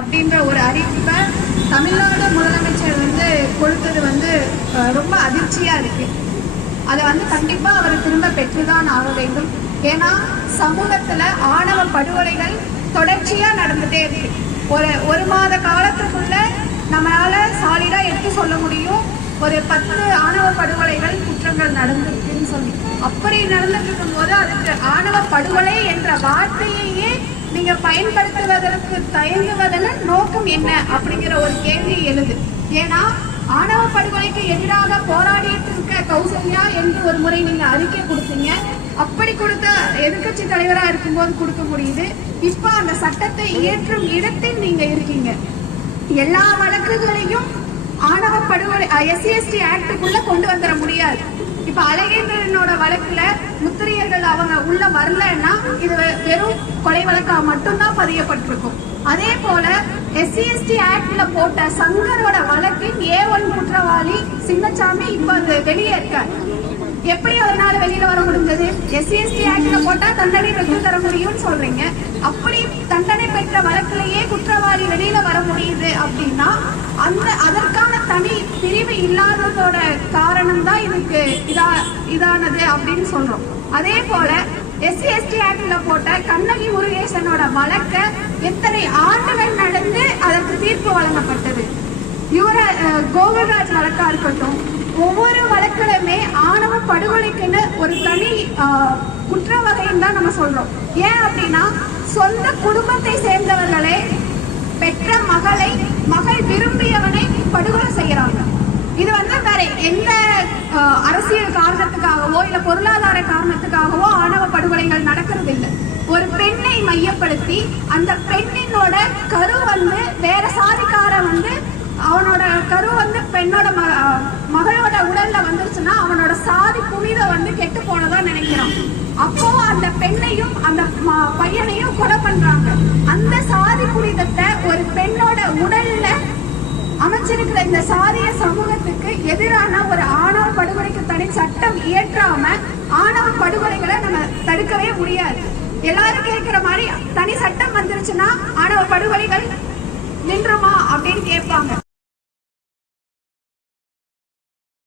அப்படின்ற ஒரு அறிவிப்பை தமிழ்நாடு முதலமைச்சர் கொடுத்தது ரொம்ப அதிர்ச்சியா இருக்கு. அதை கண்டிப்பா அவர் திரும்ப பெற்றுதான் ஆக வேண்டும். ஏன்னா சமூகத்துல ஆணவ படுகொலைகள் தொடர்ச்சியா நடந்துட்டே இருக்கு. ஒரு மாத காலத்துக்குள்ள நம்மளால சாலிடா எடுத்து சொல்ல முடியும் ஒரு 10 ஆணவ படுகொலைகள் குற்றங்கள் நடந்திருக்குன்னு சொல்லி. அப்படி நடந்துட்டு இருக்கும் போது அதுக்கு ஆணவ படுகொலை என்ற வார்த்தையே நீங்க பயன்படுத்துவதற்கு தயங்குவதன் நோக்கம் என்ன அப்படிங்கிற ஒரு கேள்வி எழுது. ஏன்னா ஆணவ படுகொலைக்கு எதிராக போராடிட்டு இருக்க கௌசல்யா என்று ஒரு முறை நீங்க அறிக்கை கொடுத்தீங்க. அப்படி கொடுத்த எதிர்கட்சி தலைவரா இருக்கும்போது கொடுக்க முடியுது. இப்ப அந்த சட்டத்தை இயற்றும் இடத்தில் நீங்க இருக்கீங்க. எல்லா வழக்குகளையும் ஆணவ படுகொலை SC/ST ஆக்டுக்குள்ள கொண்டு வந்துட முடியாது. இப்ப அழகேந்திரனோட வழக்குல முத்திரையர்கள் அவங்க உள்ள வரலன்னா இது வெறும் கொலை வழக்கா மட்டும்தான் பதியப்பட்டிருக்கும். அதே போல SC/ST ஆக்ட்ல போட்ட சங்கரோட வழக்கின் A1 குற்றவாளி சின்னசாமி இப்ப அது வெளியே இருக்க. எப்படி அவரால் வெளியில வர முடிஞ்சது? SC/ST ஆக்ட்ல போட்டா தண்டனை பெற்று தர முடியும்னு சொல்றீங்க. அப்படி தண்டனை பெற்ற வழக்கிலேயே குற்றவாளி வெளியில வர முடியுது அப்படின்னா அதற்கான தனி பிரிவு இல்லாததோட காரணம் தான் இதுக்கு இதானது அப்படின்னு சொல்றோம். அதே போல SC/ST ஆக்ட்ல போட்ட கண்ணகி முருகேசனோட வழக்க எத்தனை ஆண்டுகள் நடந்து அதற்கு தீர்ப்பு வழங்கப்பட்டது. கோகுல்ராஜ் வழக்கா இருக்கட்டும், ஒவ்வொரு வழக்கிலுமே ஆணவ படுகொலைக்குன்னு ஒரு தனி குற்ற வகைன்னு தான் நம்ம சொல்றோம். ஏன் அப்படின்னா சொந்த குடும்பத்தை சேர்ந்தவர்களே பெற்ற மகள் விரும்பியவனை படுகொலை செய்யறாங்க. இது வேற எந்த அரசியல் காரணத்துக்காகவோ இல்ல பொருளாதார காரணத்துக்காகவோ ஆணவ படுகொலைகள் நடக்கிறது இல்லை. ஒரு பெண்ணை மையப்படுத்தி அந்த பெண்ணினோட கரு வேற சாதிக்கார அவனோட கரு பெண்ணோட மகளோட உடல்ல வந்துருச்சுன்னா அவனோட சாதி புனித கெட்டு போனதா நினைக்கிறான். அப்போ அந்த பெண்ணையும் அந்த பையனையும் கொலை பண்றாங்க. அந்த சாதி புனிதத்தை ஒரு பெண்ணோட உடல்ல அமைச்சிருக்கிற இந்த சாதிய சமூகத்துக்கு எதிரான ஒரு ஆணவ படுகொலைக்கு தனி சட்டம் இயற்றாம ஆணவ படுகொலைகளை நம்ம தடுக்கவே முடியாது. எல்லாரும் கேட்கிற மாதிரி தனி சட்டம் வந்துருச்சுன்னா ஆணவ படுகொலைகள் நின்றுமா அப்படின்னு கேட்பாங்க.